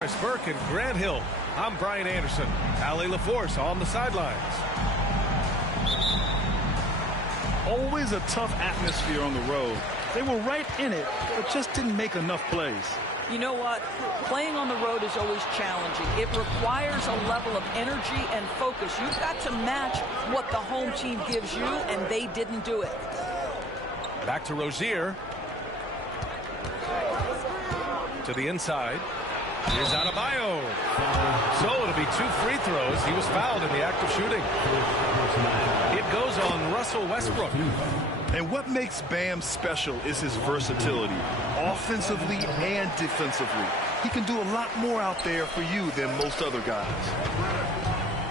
Chris Burke and Grant Hill. I'm Brian Anderson. Allie LaForce on the sidelines. Always a tough atmosphere on the road. They were right in it, but just didn't make enough plays. You know what? Playing on the road is always challenging. It requires a level of energy and focus. You've got to match what the home team gives you, and they didn't do it. Back to Rozier. To the inside. Here's Adebayo. So it'll be 2 free throws. He was fouled in the act of shooting. It goes on Russell Westbrook. And what makes Bam special is his versatility, offensively and defensively. He can do a lot more out there for you than most other guys.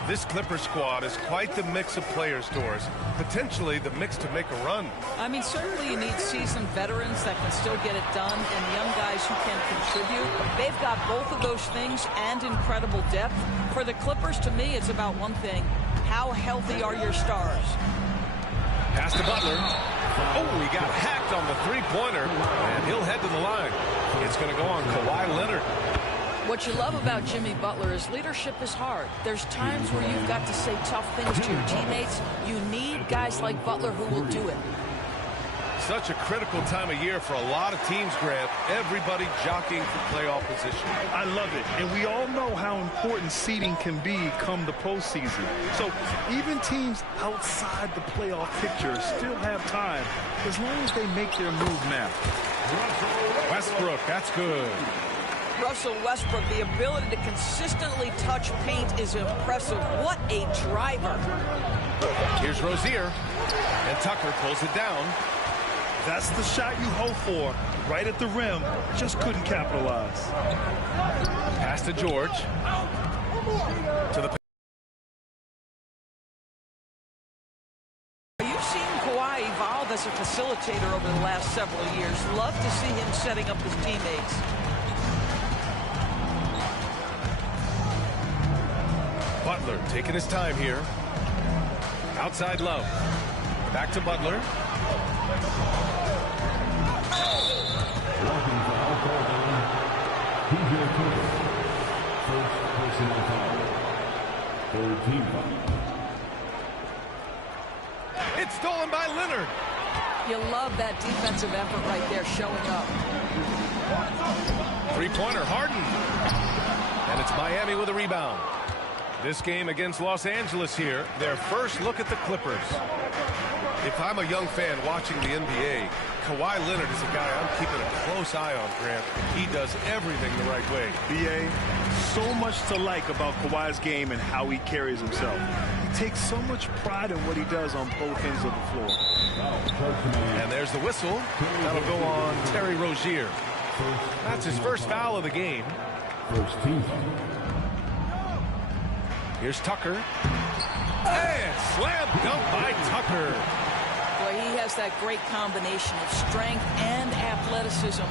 This Clipper squad is quite the mix of players, Doris. Potentially the mix to make a run. I mean, certainly you need seasoned veterans that can still get it done and young guys who can contribute. They've got both of those things and incredible depth. For the Clippers, to me, it's about one thing. How healthy are your stars? Pass to Butler. Oh, he got hacked on the three-pointer, and he'll head to the line. It's going to go on Kawhi Leonard. What you love about Jimmy Butler is leadership is hard. There's times where you've got to say tough things to your teammates. You need guys like Butler who will do it. Such a critical time of year for a lot of teams, Grant. Everybody jockeying for playoff position. I love it. And we all know how important seeding can be come the postseason. So even teams outside the playoff picture still have time as long as they make their move now. Westbrook, that's good. Russell Westbrook, the ability to consistently touch paint is impressive. What a driver. Here's Rozier, and Tucker pulls it down. That's the shot you hope for, right at the rim. Just couldn't capitalize. Pass to George. To the. You've seen Kawhi evolve as a facilitator over the last several years. Love to see him setting up his teammates. Butler taking his time here. Outside Love. Back to Butler. It's stolen by Leonard. You love that defensive effort right there showing up. Three-pointer, Harden. And it's Miami with a rebound. This game against Los Angeles here, their first look at the Clippers. If I'm a young fan watching the NBA, Kawhi Leonard is a guy I'm keeping a close eye on, Grant. He does everything the right way. B.A., so much to like about Kawhi's game and how he carries himself. He takes so much pride in what he does on both ends of the floor. And there's the whistle. That'll go on Terry Rozier. That's his first foul of the game. First team. Here's Tucker. And slam dunk by Tucker. Boy, he has that great combination of strength and athleticism.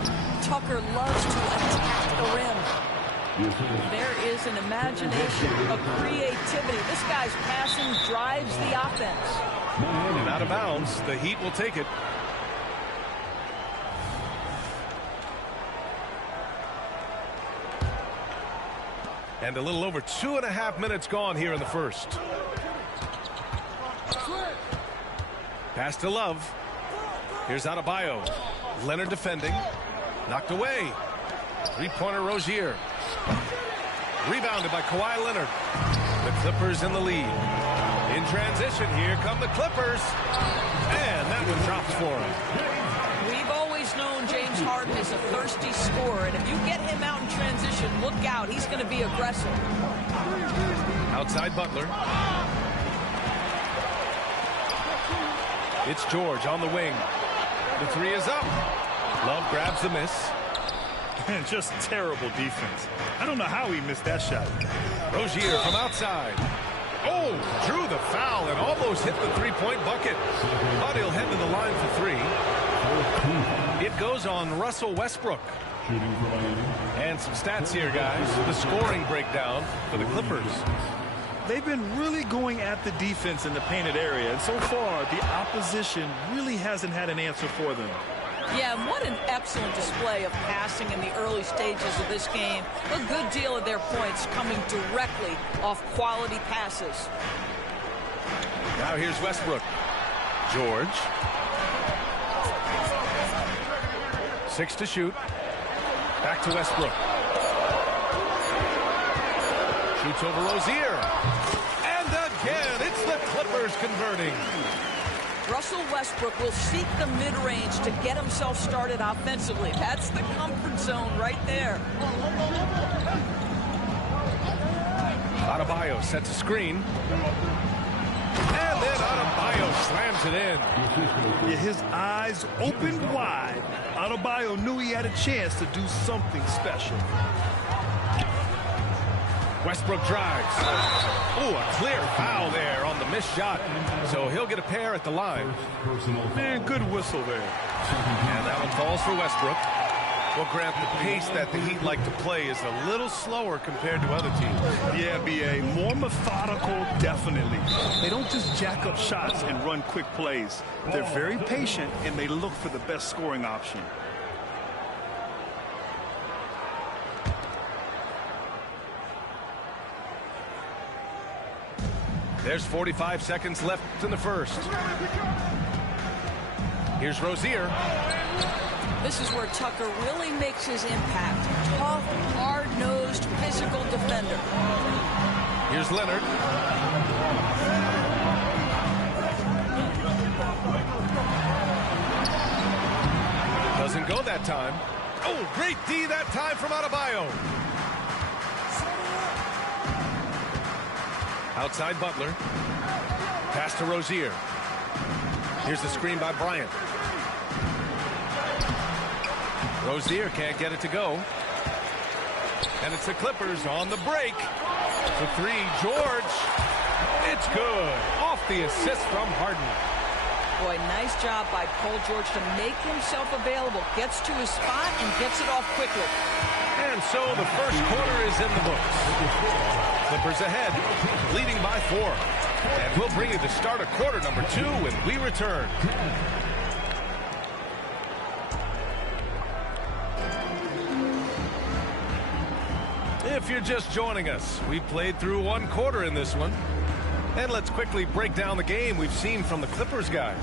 Tucker loves to attack the rim. There is an imagination of creativity. This guy's passing drives the offense. And out of bounds, the Heat will take it. And a little over 2.5 minutes gone here in the first. Pass to Love. Here's Adebayo. Leonard defending. Knocked away. Three-pointer Rozier. Rebounded by Kawhi Leonard. The Clippers in the lead. In transition, here come the Clippers. And that one drops for him. We've always known James Harden is a thirsty scorer, and if you get him out in transition, look out. He's going to be aggressive. Outside Butler. It's George on the wing. The three is up. Love grabs the miss. And just terrible defense. I don't know how he missed that shot. Rozier from outside. Oh, drew the foul and almost hit the three-point bucket. But he'll head to the line for three. It goes on Russell Westbrook. And some stats here, guys. The scoring breakdown for the Clippers. They've been really going at the defense in the painted area, and so far the opposition really hasn't had an answer for them. Yeah, and what an excellent display of passing in the early stages of this game. A good deal of their points coming directly off quality passes. Now here's Westbrook. George. 6 to shoot. Back to Westbrook. Shoots over Rozier. And again, it's the Clippers converting. Russell Westbrook will seek the mid-range to get himself started offensively. That's the comfort zone right there. Adebayo sets a screen. And then Adebayo slams it in. Yeah, his eyes opened wide. Adebayo knew he had a chance to do something special. Westbrook drives. Oh, a clear foul there on the missed shot. So he'll get a pair at the line. Man, good whistle there. And that one falls for Westbrook. Well, Grant, the pace that the Heat like to play is a little slower compared to other teams. Yeah, B.A. More methodical, definitely. They don't just jack up shots and run quick plays. They're very patient, and they look for the best scoring option. There's 45 seconds left in the first. Here's Rozier. This is where Tucker really makes his impact. Tough, hard-nosed, physical defender. Here's Leonard. Doesn't go that time. Oh, great D that time from Adebayo. Outside Butler. Pass to Rozier. Here's the screen by Bryant. Rozier can't get it to go. And it's the Clippers on the break. For 3, George. It's good. Off the assist from Harden. Boy, nice job by Paul George to make himself available. Gets to his spot and gets it off quickly. And so the first quarter is in the books. Clippers ahead, leading by 4. And we'll bring you the start of quarter number 2 when we return. If you're just joining us, we played through 1 quarter in this one. And let's quickly break down the game we've seen from the Clippers guys.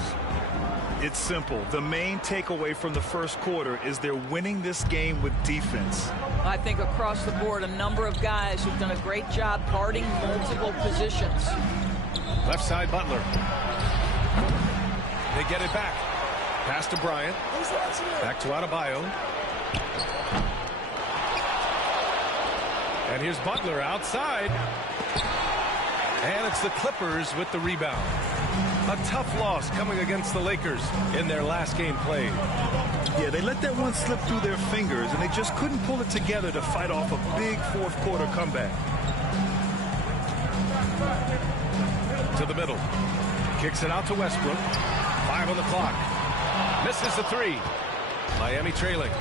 It's simple. The main takeaway from the first quarter is they're winning this game with defense. I think across the board, a number of guys who've done a great job guarding multiple positions. Left side, Butler. They get it back. Pass to Bryant. Back to Adebayo. And here's Butler outside. And it's the Clippers with the rebound. A tough loss coming against the Lakers in their last game played. Yeah, they let that one slip through their fingers, and they just couldn't pull it together to fight off a big fourth quarter comeback. To the middle. Kicks it out to Westbrook. 5 on the clock. Misses the 3. Miami trailing.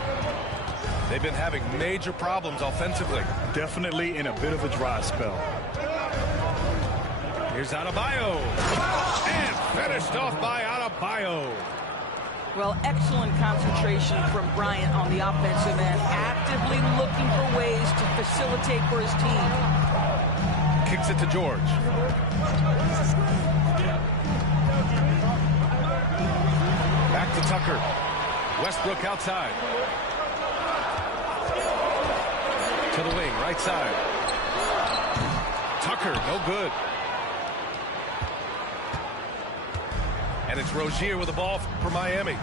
They've been having major problems offensively. Definitely in a bit of a dry spell. Here's Adebayo. And finished off by Adebayo. Well, excellent concentration from Bryant on the offensive end. Actively looking for ways to facilitate for his team. Kicks it to George. Back to Tucker. Westbrook outside. To the wing, right side. Tucker, no good. And it's Rozier with the ball for Miami.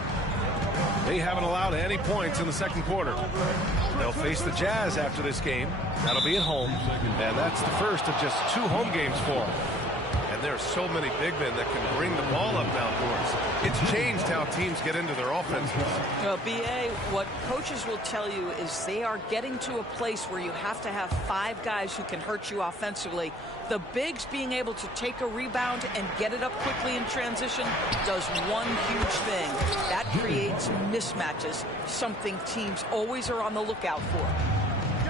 They haven't allowed any points in the second quarter. They'll face the Jazz after this game. That'll be at home. And that's the first of just 2 home games for them. And there are so many big men that can bring the ball up now for us. It's changed how teams get into their offenses. Well, B.A., what coaches will tell you is they are getting to a place where you have to have 5 guys who can hurt you offensively. The bigs being able to take a rebound and get it up quickly in transition does one huge thing. That creates mismatches, something teams always are on the lookout for.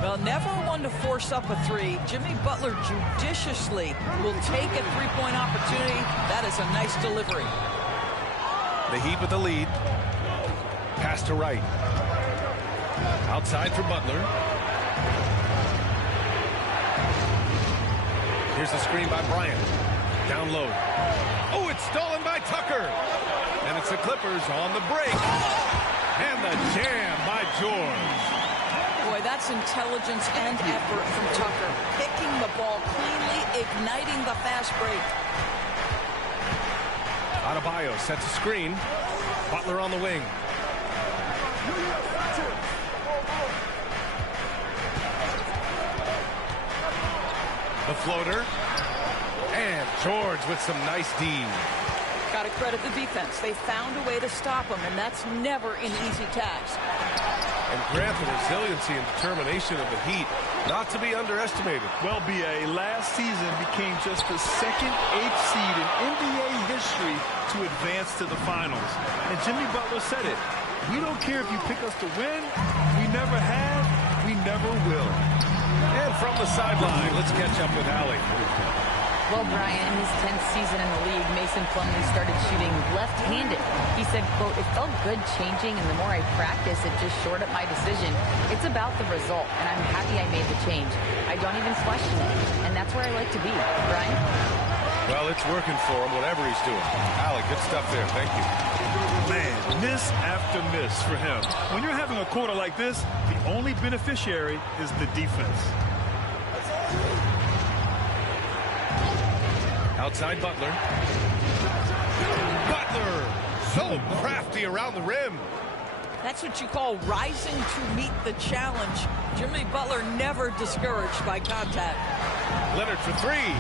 Well, never one to force up a 3. Jimmy Butler judiciously will take a 3-point opportunity. That is a nice delivery. The Heat with the lead. Pass to right. Outside for Butler. Here's the screen by Bryant. Down low. Oh, it's stolen by Tucker. And it's the Clippers on the break. And the jam by George. Boy, that's intelligence and effort from Tucker. Picking the ball cleanly, igniting the fast break. Adebayo sets a screen. Butler on the wing. The floater. And George with some nice D. Got to credit the defense. They found a way to stop him, and that's never an easy task. And grant the resiliency and determination of the Heat, not to be underestimated. Well, BA, last season became just the second 8th seed in NBA history to advance to the finals. And Jimmy Butler said it. We don't care if you pick us to win. We never have. We never will. And from the sideline, let's catch up with Allie. Well, Brian, in his 10th season in the league, Mason Plumlee started shooting left-handed. He said, quote, "It felt good changing, and the more I practice, it just shored up my decision. It's about the result, and I'm happy I made the change. I don't even question it, and that's where I like to be." Brian? Well, it's working for him, whatever he's doing. Allie, good stuff there. Thank you. Man, miss after miss for him. When you're having a quarter like this, the only beneficiary is the defense. Outside Butler. Butler! So crafty around the rim. That's what you call rising to meet the challenge. Jimmy Butler never discouraged by contact. Leonard for three.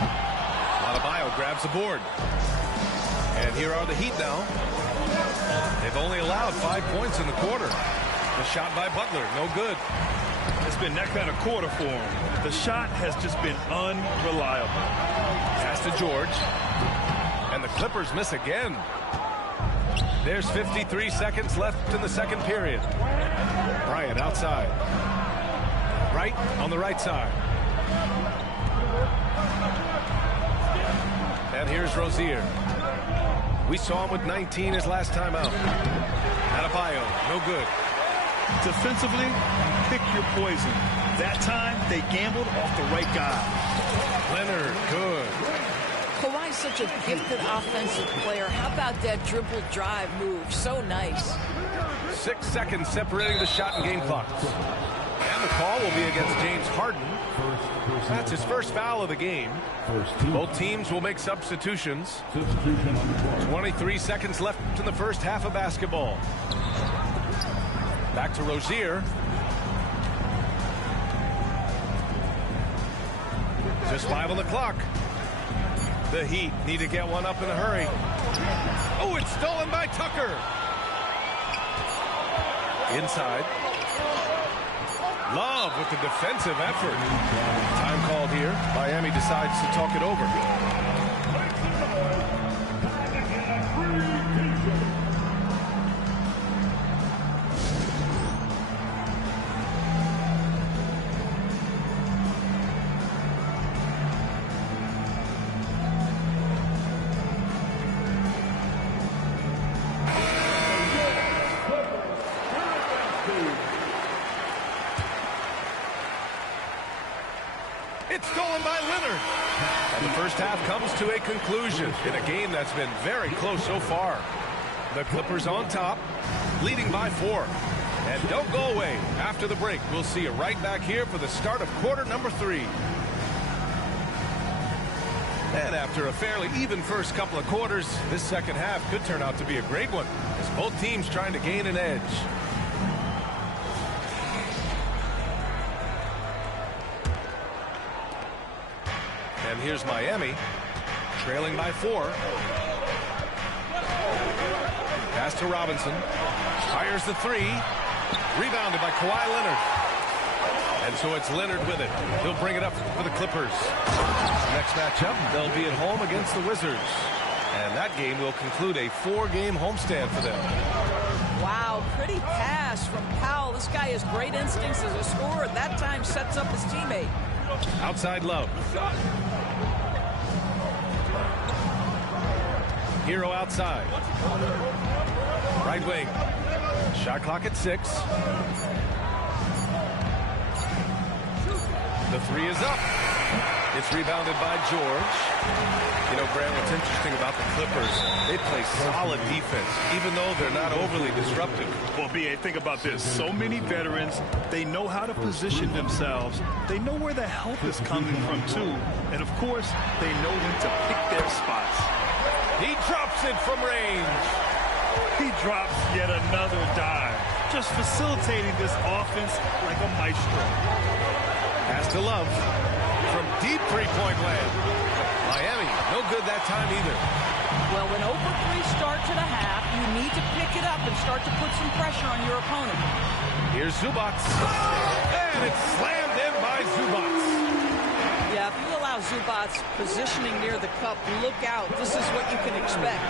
Adebayo grabs the board. And here are the Heat now. They've only allowed 5 points in the quarter. The shot by Butler, no good. It's been that kind of quarter for him. The shot has just been unreliable. Pass to George. And the Clippers miss again. There's 53 seconds left in the second period. Bryant outside. Right on the right side. And here's Rozier. We saw him with 19 his last time out. Adebayo, no good. Defensively, pick your poison. That time, they gambled off the right guy. Leonard, good. Kawhi's such a gifted offensive player. How about that dribble drive move? So nice. 6 seconds separating the shot and game clock. And the call will be against James Harden. That's his first foul of the game. Both teams will make substitutions. 23 seconds left in the first half of basketball. Back to Rozier. Just 5 on the clock. The Heat need to get one up in a hurry. Oh, it's stolen by Tucker. Inside. Love with the defensive effort. Time called here. Miami decides to talk it over. It's stolen by Leonard. And the first half comes to a conclusion in a game that's been very close so far. The Clippers on top, leading by 4. And don't go away. After the break, we'll see you right back here for the start of quarter number 3. And after a fairly even first couple of quarters, this second half could turn out to be a great one, as both teams trying to gain an edge. And here's Miami, trailing by 4. Pass to Robinson. Fires the 3. Rebounded by Kawhi Leonard. And so it's Leonard with it. He'll bring it up for the Clippers. Next matchup, they'll be at home against the Wizards. And that game will conclude a 4-game homestand for them. Wow, pretty pass from Powell. This guy has great instincts as a scorer. That time sets up his teammate. Outside Love. Hero outside. Right wing. Shot clock at 6. The three is up. It's rebounded by George. You know, Grant, what's interesting about the Clippers, they play solid defense, even though they're not overly disruptive. Well, B.A., think about this. So many veterans, they know how to position themselves. They know where the help is coming from, too. And, of course, they know when to pick their spots. He drops it from range. He drops yet another dive, just facilitating this offense like a maestro. Pass to Love from deep three-point land. Miami, no good that time either. Well, when over 3 start to the half, you need to pick it up and start to put some pressure on your opponent. Here's Zubac. And it's slammed in by Zubac. Yeah, if you allow Zubac positioning near the cup, look out. This is what you can expect.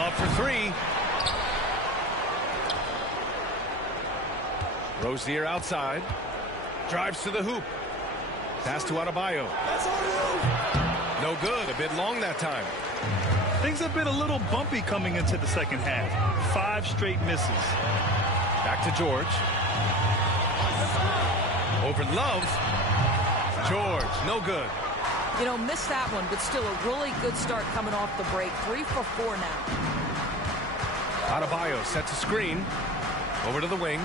Love for 3. Rozier outside. Drives to the hoop. Pass to Adebayo. No good. A bit long that time. Things have been a little bumpy coming into the second half. 5 straight misses. Back to George. Over Love. George, no good. You know, missed that one, but still a really good start coming off the break. 3 for 4 now. Adebayo sets a screen. Over to the wing.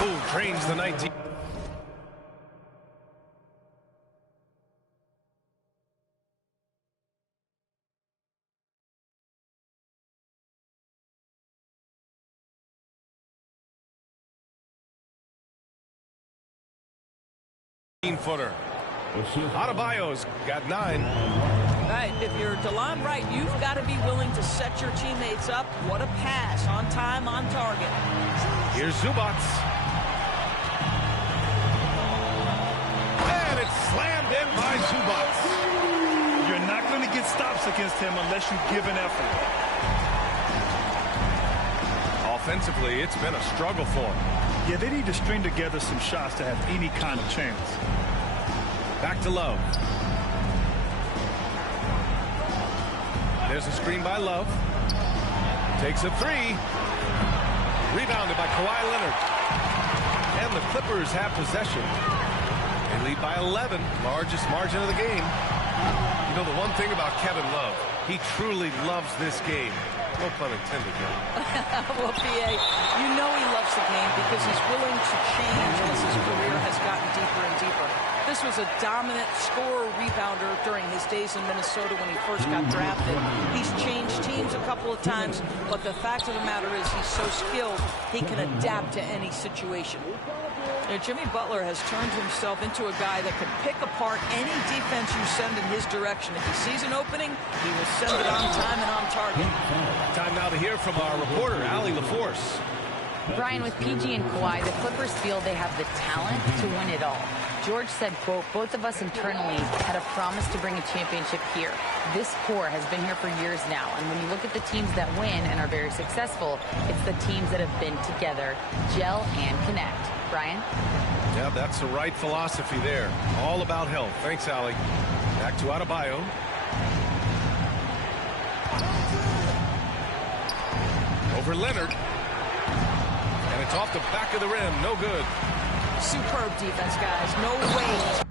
Ooh, drains the 19. Footer. Adebayo's got 9. Right, if you're DeLon Wright, you've got to be willing to set your teammates up. What a pass, on time, on target. Here's Zubac. And it's slammed in by Zubac. You're not going to get stops against him unless you give an effort. Offensively, it's been a struggle for him. Yeah, they need to string together some shots to have any kind of chance. Back to Love. There's a screen by Love. Takes a 3. Rebounded by Kawhi Leonard. And the Clippers have possession. They lead by 11. Largest margin of the game. You know, the one thing about Kevin Love, he truly loves this game. No pun intended, Well, P.A., you know he loves the game because he's willing to change as his career has gotten deeper and deeper. This was a dominant scorer-rebounder during his days in Minnesota when he first got drafted. He's changed teams a couple of times, but the fact of the matter is he's so skilled, he can adapt to any situation. You know, Jimmy Butler has turned himself into a guy that can pick apart any defense you send in his direction. If he sees an opening, he will send it on time and on target. Time now to hear from our reporter, Allie LaForce. Brian, with PG and Kawhi, the Clippers feel they have the talent to win it all. George said, quote, both of us internally had a promise to bring a championship here. This core has been here for years now, and when you look at the teams that win and are very successful, it's the teams that have been together, gel and connect. Brian? Yeah, that's the right philosophy there. All about health. Thanks, Allie. Back to Adebayo. Over Leonard. And it's off the back of the rim. No good. Superb defense, guys. No weight.